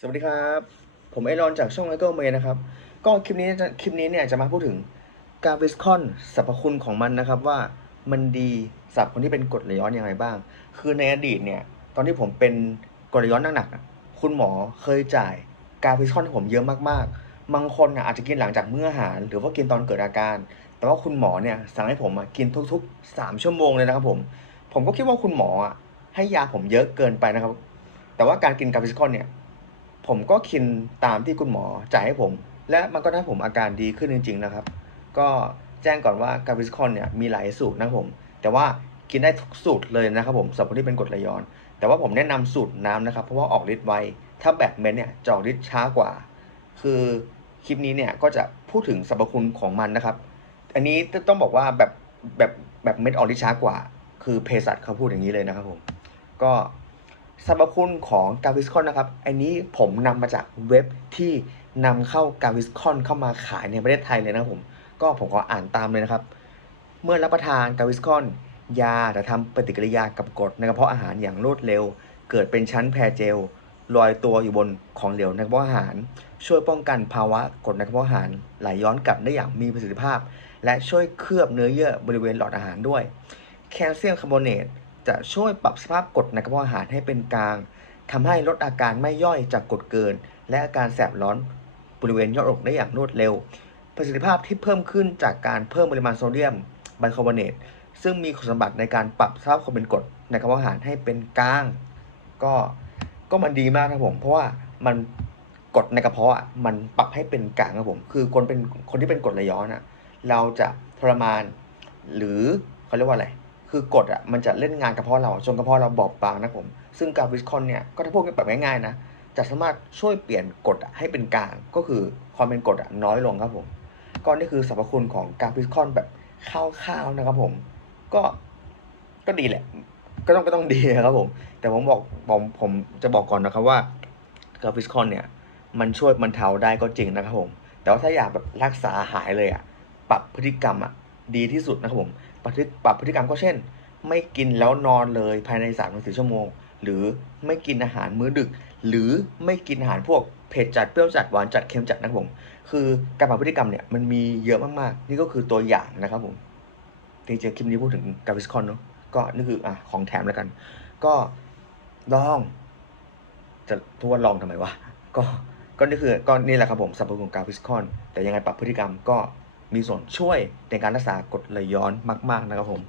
สวัสดีครับ ผมไอรอนจากช่องไอเกิลเมย์นะครับ ก็คลิปนี้คลิปนี้เนี่ยจะมาพูดถึงกา v วิสคอนสรรพคุณของมันนะครับว่ามันดีสำหรับคนที่เป็นกรดไหลย้อนอย่างไรบ้าง คือในอดีตเนี่ยตอนที่ผมเป็นกรดไหลย้อนหนักๆคุณหมอเคยจ่ายกา v วิสคอนให้ผมเยอะมากๆบางคนอาจจะกินหลังจากมื้ออาหาร หรือว่ากินตอนเกิดอาการ แต่ว่าคุณหมอเนี่ยสั่งให้ผมกินทุกๆ 3 ชั่วโมงเลยนะครับผม ผมก็คิดว่าคุณหมอให้ยาผมเยอะเกินไปนะครับ แต่ว่าการกินกา v วิสคอนเนี่ย ผมก็กินตามที่คุณหมอจ่ายให้ผม และมันก็ทำให้ผมอาการดีขึ้นจริง ๆ นะครับ ก็แจ้งก่อนว่ากาวิสคอนเนี่ยมีหลายสูตรนะผม แต่ว่ากินได้ทุกสูตรเลยนะครับผมสำหรับคนที่เป็นกรดไหลย้อน แต่ว่าผมแนะนำสูตรน้ำนะครับ เพราะว่าออกฤทธิ์ไว ถ้าแบบเม็ดเนี่ยจะออกฤทธิ์ช้ากว่า คือคลิปนี้เนี่ยก็จะพูดถึงสรรพคุณของมันนะครับ อันนี้ต้องบอกว่าแบบแบบแบบเม็ดออกฤทธิ์ช้ากว่า คือเภสัชเขาพูดอย่างนี้เลยนะครับผม ก็ สรรพคุณของกาวิสคอนนะครับ อันนี้ผมนำมาจากเว็บที่นำเข้ากาวิสคอนเข้ามาขายในประเทศไทยเลยนะผม ก็ผมขออ่านตามเลยนะครับ เมื่อรับประทานกาวิสคอน ยาจะทำปฏิกิริยากับกรดในกระเพาะอาหารอย่างรวดเร็ว เกิดเป็นชั้นแพรเจลลอยตัวอยู่บนของเหลวในกระเพาะอาหาร ช่วยป้องกันภาวะกรดในกระเพาะอาหารไหลย้อนกลับได้อย่างมีประสิทธิภาพ และช่วยเคลือบเนื้อเยื่อบริเวณหลอดอาหารด้วย แคลเซียมคาร์บอเนต จะช่วยปรับสภาพกรดในกระเพาะอาหารให้เป็นกลางทำให้ลดอาการไม่ย่อยจากกรดเกิน และอาการแสบร้อนบริเวณยอดอกได้อย่างรวดเร็ว ประสิทธิภาพที่เพิ่มขึ้นจากการเพิ่มปริมาณโซเดียมไบคาร์บอเนตซึ่งมีคุณสมบัติในการปรับสภาพความเป็นกรดในกระเพาะอาหารให้เป็นกลาง ก็ก็มันดีมากครับผม เพราะว่ามันกรดในกระเพาะอะมันปรับให้เป็นกลางครับผม คือคนเป็นคนที่เป็นกรดไหลย้อนอะเราจะทรมาน หรือเขาเรียกว่าอะไร คือกดอะมันจะเล่นงานกระเพาะเราจนกระเพาะเราบอบบางนะผม ซึ่งกาวิสคอนเนี่ยก็ถ้าพูดกันแบบง่ายๆนะจะสามารถช่วยเปลี่ยนกรดอะให้เป็นกลางก็คือความเป็นกรดอะน้อยลงครับผม ก็นี่คือสรรพคุณของกาวิสคอนแบบคร่าวๆนะครับผม ก็ก็ดีแหละ ก็ต้องก็ต้องดีครับผม แต่ผมบอกผมผมจะบอกก่อนนะครับว่ากาวิสคอนเนี่ย มันช่วยบรรเทาได้ก็จริงนะครับผม แต่ว่าถ้าอยากแบบรักษาหายเลยอะปรับพฤติกรรมอะดีที่สุดนะครับผมปรับพฤติปรับพฤติกรรมก็เช่น ไม่กินแล้วนอนเลยภายใน3ามถึงสชั่วโมง หรือไม่กินอาหารมื้อดึก หรือไม่กินอาหารพวกเผ็ดจัดเปรี้ยวจัดหวานจัดเค็มจัดนะครับผม คือการปรับพฤติกรรมเนี่ยมันมีเยอะมากๆ นี่ก็คือตัวอย่างนะครับผมจริงๆคลิปนี้พูดถึงกาวิสคอนเนาะก็นี่คืออะของแถมแล้วกัน ก็ลองจะพูดว่าลองทำไมวะก็ก็นี่คือก็นี่แหละครับผมสรรพคุณของกาวิสคอน แต่ยังไงปรับพฤติกรรมก็ มีส่วนช่วยในการรักษากรดไหลย้อนมาก ๆ นะครับผม